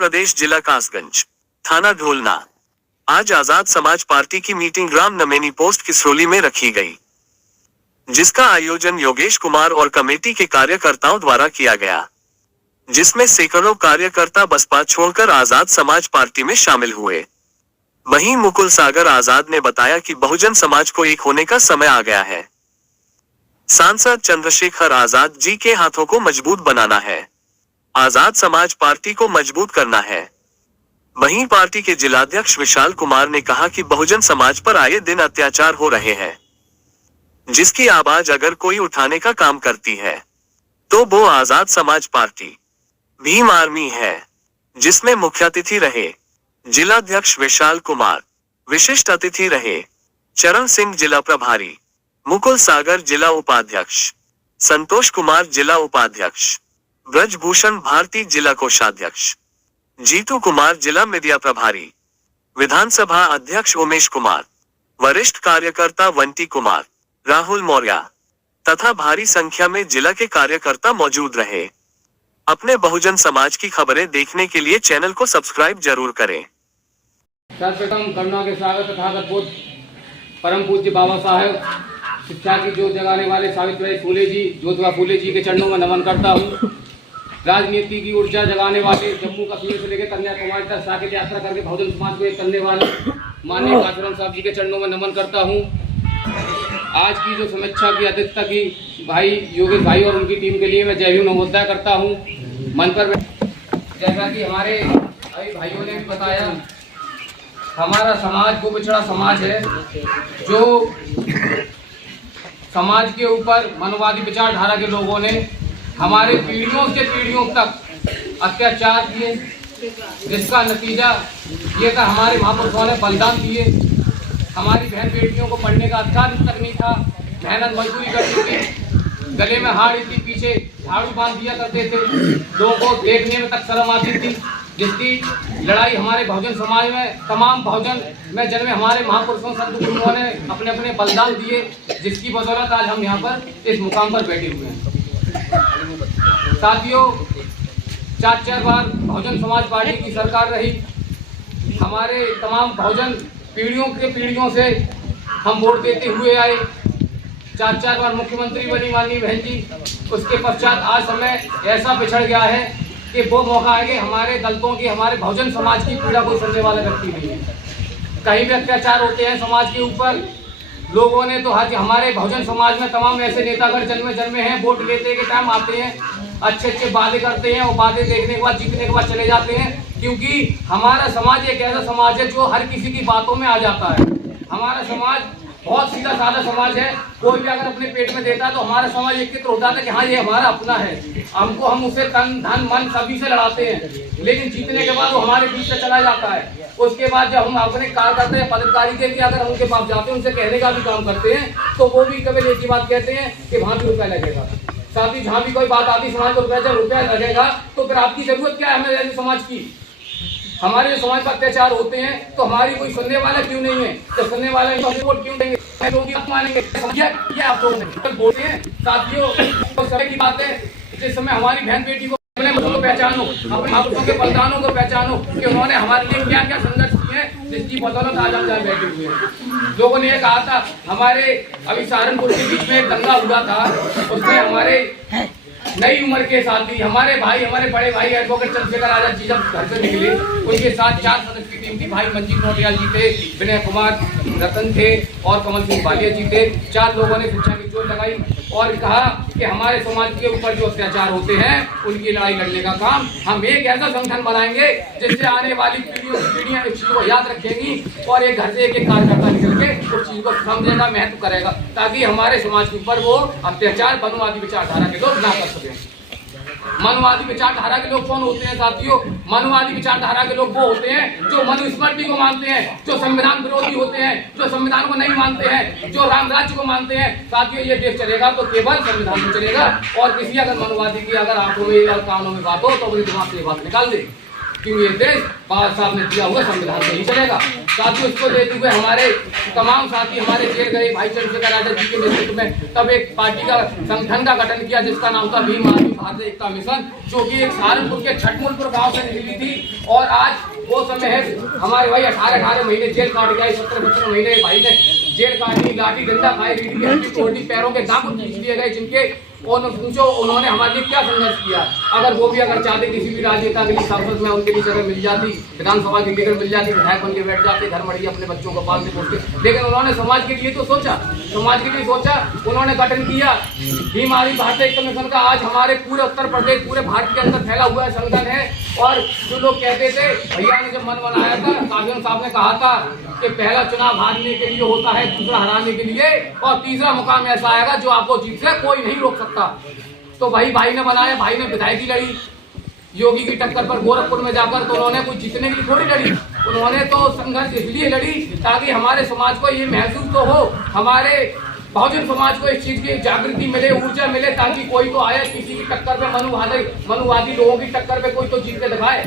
प्रदेश, जिला कासगंज, थाना ढोलना। आज आजाद समाज पार्टी की मीटिंग ग्राम नमेनी पोस्ट किसरोली में रखी गई, जिसका आयोजन योगेश कुमार और कमेटी के कार्यकर्ताओं द्वारा किया गया, जिसमें सैकड़ों कार्यकर्ता बसपा छोड़कर आजाद समाज पार्टी में शामिल हुए। वहीं मुकुल सागर आजाद ने बताया कि बहुजन समाज को एक होने का समय आ गया है। सांसद चंद्रशेखर आजाद जी के हाथों को मजबूत बनाना है, आजाद समाज पार्टी को मजबूत करना है। वहीं पार्टी के जिलाध्यक्ष विशाल कुमार ने कहा कि बहुजन समाज पर आए दिन अत्याचार हो रहे हैं, जिसकी आवाज अगर कोई उठाने का काम करती है तो वो आजाद समाज पार्टी भीम आर्मी है, जिसमें मुख्य अतिथि रहे जिलाध्यक्ष विशाल कुमार, विशिष्ट अतिथि रहे चरण सिंह जिला प्रभारी, मुकुल सागर जिला उपाध्यक्ष, संतोष कुमार जिला उपाध्यक्ष, ब्रजभूषण भारती जिला कोषाध्यक्ष, जीतू कुमार जिला मीडिया प्रभारी, विधानसभा अध्यक्ष उमेश कुमार, वरिष्ठ कार्यकर्ता वंटी कुमार, राहुल मौर्य तथा भारी संख्या में जिला के कार्यकर्ता मौजूद रहे। अपने बहुजन समाज की खबरें देखने के लिए चैनल को सब्सक्राइब जरूर करें। सर्वप्रथम करुणा के सागर तथागत बुद्ध परम पूज्य बाबा साहेब शिक्षा की ज्योत जगाने वाले सावित्रीबाई फूले जी, ज्योतिबा फूले जी के चरणों में नमन करता हूँ। राजनीति की ऊर्जा जगाने वाले, जम्मू कश्मीर से लेकर कन्याकुमारी तक साइकिल यात्रा करके बहुजन समाज को एक करने वाले माननीय कांचन साहब जी के चरणों में नमन करता हूँ। आज की जो समीक्षा की अध्यक्षता की भाई योगेश भाई और उनकी टीम के लिए मैं जय भीम नमोदय करता हूँ। मन पर जैसा कि हमारे अभी भाइयों ने भी बताया, हमारा समाज वो पिछड़ा समाज है जो समाज के ऊपर मनोवादी विचारधारा के लोगों ने हमारे पीढ़ियों से पीढ़ियों तक अत्याचार किए, जिसका नतीजा ये था हमारे महापुरुषों ने बलिदान दिए। हमारी बहन बेटियों को पढ़ने का अधिकार तक नहीं था, मेहनत मजदूरी करती थी, गले में हाड़ इतनी पीछे झाड़ू बांध दिया करते थे, लोगों को देखने में तक शर्म आती थी। जिसकी लड़ाई हमारे बहुजन समाज में, तमाम बहुजन में जन्मे हमारे महापुरुषों संत गुरुओं ने अपने अपने बलिदान दिए, जिसकी बदौलत आज हम यहाँ पर इस मुकाम पर बैठे हुए हैं। साथियों, 4 बार बहुजन समाज पार्टी की सरकार रही। हमारे तमाम बहुजन पीढ़ियों से हम वोट देते हुए आए। 4 बार मुख्यमंत्री बनी माननीय बहन जी। उसके पश्चात आज समय ऐसा पिछड़ गया है कि वो मौका है कि हमारे दलितों की, हमारे बहुजन समाज की पीड़ा को सुनने वाला व्यक्ति नहीं है। कहीं भी अत्याचार होते हैं समाज के ऊपर, लोगों ने तो आज हमारे बहुजन समाज में तमाम ऐसे नेतागण जन्मे हैं, वोट लेते के टाइम आते हैं, अच्छे वादे करते हैं और वादे देखने के बाद, जीतने के बाद चले जाते हैं। क्योंकि हमारा समाज एक ऐसा समाज है जो हर किसी की बातों में आ जाता है। हमारा समाज बहुत सीधा साधा समाज है। कोई भी अगर अपने पेट में देता है तो हमारा समाज एकत्रित हो जाता है कि हाँ ये हमारा अपना है, हम उसे तन धन मन सभी से लड़ाते हैं, लेकिन जीतने के बाद वो हमारे बीच से चला जाता है। उसके बाद जब हम अपने कार्यकर्ता या पदाधिकारी के अगर हम उनके पास जाते हैं, उनसे कहने का भी काम करते हैं, तो वो भी कभी एक ही बात कहते हैं कि वहाँ भी रुपया लगेगा। साथ ही जहाँ भी कोई बात आती समाज को रुपया लगेगा, तो फिर आपकी जरूरत क्या है हमें जैसे समाज की? हमारे जो समाज पर अत्याचार होते हैं तो हमारी कोई सुनने वाला क्यों नहीं है? तो सुनने वाला वोट क्यों देंगे? मानेंगे आप लोग बोलते हैं। साथियों, तो समय की बात है, जिस समय हमारी बहन बेटी को अपने मुल्क को पहचानो, अपने महापुरुषों के बलिदानों को पहचानो कि उन्होंने हमारे लिए क्या क्या संघर्ष किए, जिसकी बदौलत आज हम यहाँ बैठे हुए हैं। लोगों ने ये कहा था, हमारे अभी सहारनपुर के बीच में एक दंगा हुआ था, उसमें हमारे नई उम्र के साथी, हमारे भाई, हमारे बड़े भाई एडवोकेट चंद्रशेखर आजाद जी जब घर से निकले, उनके साथ 4 सदस्य की टीम थी। भाई मंजीत नोटियाल जी थे, विनय कुमार रतन थे और कमल सिंह बालिया जी थे। 4 लोगों ने शिक्षा की जोर लगाई और कहा कि हमारे समाज के ऊपर जो अत्याचार होते हैं उनकी लड़ाई लड़ने का काम हम एक ऐसा संगठन बनाएंगे जिससे आने वाली पीढ़ियां इस चीज को याद रखेंगी और एक घर से एक कार्यकर्ता निकल के उस चीज को समझेगा, महत्व करेगा, ताकि हमारे समाज के ऊपर वो अत्याचार मनोवादी विचारधारा के लोग ना कर सके। मनोवादी विचारधारा के लोग कौन होते हैं साथियों? मनोवादी विचारधारा के लोग वो होते हैं जो मनुस्मृति को मानते हैं, जो संविधान विरोधी होते हैं, जो संविधान को नहीं मानते हैं, जो राम राज्य को मानते हैं। साथियों, ये देश चलेगा तो केवल संविधान में चलेगा, और किसी अगर मनोवादी की अगर आंखों में या कानों में बात हो तो अपने दिमाग से बात निकाल दे। क्योंकि ये देश बाबा साहब ने दिया हुआ संविधान से ही चलेगा। साथियों, इसको देते हुए हमारे तमाम साथी हमारे जेल गए भाई चंद्रशेखर आजाद जी के नेतृत्व में तब एक पार्टी का संगठन का गठन किया जिसका नाम था भीम आर्मी भारत एकता मिशन, जो कि एक सहारनपुर के छठमूलपुर गांव से निकली थी। और आज वो समय है हमारे भाई 18 महीने जेल काट गए, 17 महीने भाई ने जेल काटी, लाठी डंडा खाए, रीढ़ी हड्डी तोड़ी, पैरों के दांत खींच लिए गए, जिनके उन्होंने हमारे लिए क्या संघर्ष किया। अगर वो भी अगर चाहते किसी भी राजनेता के लिए संसद में उनके लिए जगह मिल जाती, विधानसभा की टिकट मिल जाती, विधायक बन के बैठ जाते, घर मड़ी अपने बच्चों को पालते पोसते। लेकिन उन्होंने समाज के लिए तो सोचा, समाज के लिए सोचा, उन्होंने गठन किया भीम आर्मी भारत एकता मिशन का। आज हमारे पूरे उत्तर प्रदेश, पूरे भारत के अंदर फैला हुआ संगठन है। और जो लोग कहते थे, भैया ने जब मन बनाया था, कासिम साहब ने कहा था कि पहला चुनाव हारने के लिए होता है, दूसरा हराने के लिए, और तीसरा मुकाम ऐसा आएगा जो आपको जीत से कोई नहीं रोक सकता। तो भाई ने बनाया, भाई ने विधायकी लड़ी योगी की टक्कर पर गोरखपुर में जाकर, तो उन्होंने कुछ जीतने के लिए थोड़ी लड़ी, उन्होंने तो संघर्ष इसलिए लड़ी ताकि हमारे समाज को ये महसूस तो हो, हमारे बहुजन समाज को इस चीज की जागृति मिले, ऊर्जा मिले, ताकि कोई तो आए किसी की टक्कर पे, मनुवादी लोगों की टक्कर पे कोई तो जीत के दिखाए।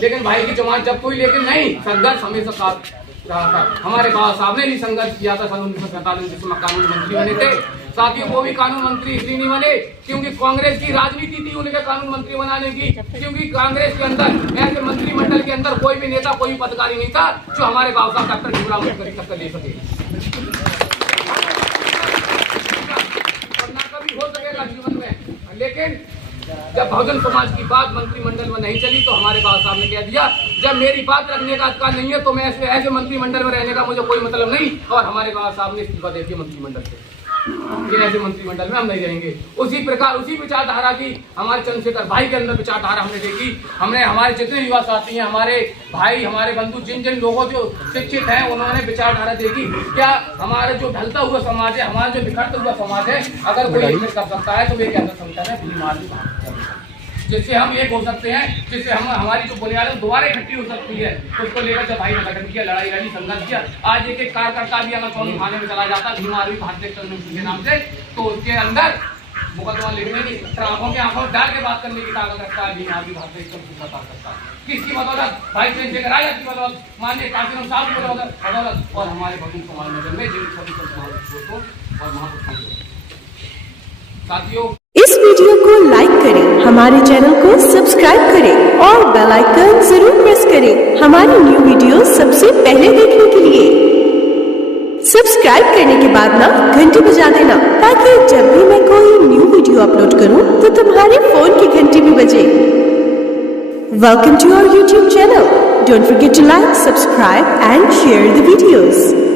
लेकिन भाई की जमात जब कोई, लेकिन नहीं, संघर्ष हमेशा साथ रहा था। हमारे बाबा साहब ने भी संघर्ष किया था सन 1947 जिसमें कानून मंत्री बने थे। साथियों, वो भी कानून मंत्री इसलिए नहीं बने क्योंकि कांग्रेस की राजनीति थी उनके कानून मंत्री बनाने की, क्योंकि कांग्रेस के अंदर ऐसे मंत्रिमंडल के अंदर कोई भी नेता, कोई भी पदाधिकारी नहीं था जो हमारे बाबा साहब डॉक्टर भीमराव अम्बेडकर की टक्कर ले सके, ना कभी हो सकेगा जीवन में। लेकिन जब बहुजन समाज की बात मंत्रिमंडल में नहीं चली तो हमारे बाबा साहब ने कह दिया, जब मेरी बात रखने का अधिकार नहीं है तो मैं ऐसे मंत्रिमंडल में रहने का मुझे कोई मतलब नहीं। और हमारे बाबा साहब ने इस्तीफा दे दिया मंत्रिमंडल से कि ऐसे मंत्रिमंडल में हम नहीं रहेंगे। उसी प्रकार उसी विचारधारा की हमारे चंद्रशेखर भाई के अंदर विचारधारा हमने देखी। हमने हमारे जितने युवा साथी हैं, हमारे भाई, हमारे बंधु, जिन लोगों जो शिक्षित हैं, उन्होंने विचारधारा देखी। क्या हमारा जो ढलता हुआ समाज है, हमारा जो बिखरता हुआ समाज है, अगर कोई कर सकता है तो वे क्या कर सकता है, भीम आर्मी जिससे हम एक हो सकते हैं, जिससे हम हमारी जो बुनियाद दोबारा इकट्ठी हो सकती है। उसको लेकर जब भाई ने गठन किया, लड़ाई लड़ी, संघर्ष किया, आज एक कार्यकर्ता भी अगर कौन थाने में चला जाता भीम आर्मी भारत एकता मिशन के नाम से, तो उसके अंदर मुकदमा लिखने की, आंखों के आंखों डाल के बात करने की ताकत रखता है भीम आर्मी भारत एकता मिशन करता है। किसकी बदौलत? भाई चंद्रशेखर आजाद की बदौलत, माननीय कासिम साहब की बदौलत और हमारे बहुजन समाज नगर में जिन सभी संस्थाओं और महापुरुषों। साथियों, इस वीडियो को लाइक करें, हमारे चैनल को सब्सक्राइब करें और बेल आइकन जरूर प्रेस करें हमारी न्यू वीडियो सबसे पहले देखने के लिए। सब्सक्राइब करने के बाद ना घंटी बजा देना, ताकि जब भी मैं कोई न्यू वीडियो अपलोड करूं तो तुम्हारे फोन की घंटी भी बजे। Welcome to our YouTube channel. Don't forget to like, subscribe and share the videos.